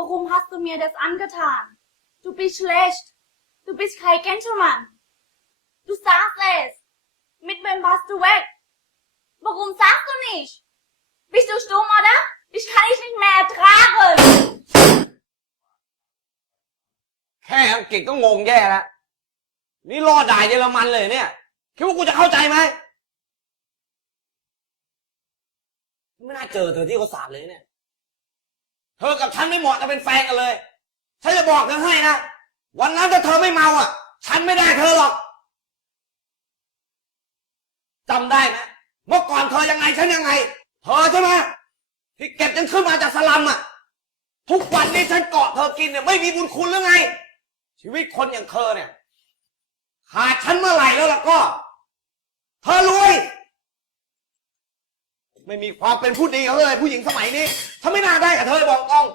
Warum hast du mir das angetan? Du bist schlecht. Du bist kein Gentleman. Du sagst es. Mit wem warst du weg? Warum sagst du nicht? Bist du stumm, oder? Ich kann dich nicht mehr ertragen. แค่อังกฤษก็งงแย่แล้ว นี่รอดด่าเยอรมันเลยเนี่ย คิดว่ากูจะเข้าใจไหม ไม่น่าเจอเธอที่เขาสาดเลยเนี่ย เธอกับฉันไม่เหมาะจะเป็นแฟนกันเลย ฉันจะบอกเธอให้นะ วันนั้นถ้าเธอไม่เมาอะ ฉันไม่ได้เธอหรอกจำได้ไหมเมื่อก่อนเธอยังไงฉันยังไง เธอใช่ไหมที่เก็บฉันขึ้นมาจากสลัมอะ ทุกวันนี้ฉันเกาะเธอกินเนี่ยไม่มีบุญคุณหรือไง ชีวิตคนอย่างเธอเนี่ย ขาดฉันเมื่อไหร่แล้วล่ะก็ เธอรวย ไม่มีความเป็นผู้ดีเขาเลยผู้หญิงสมัยนี้ ถ้าไม่น่าได้กับเธอบอกตรง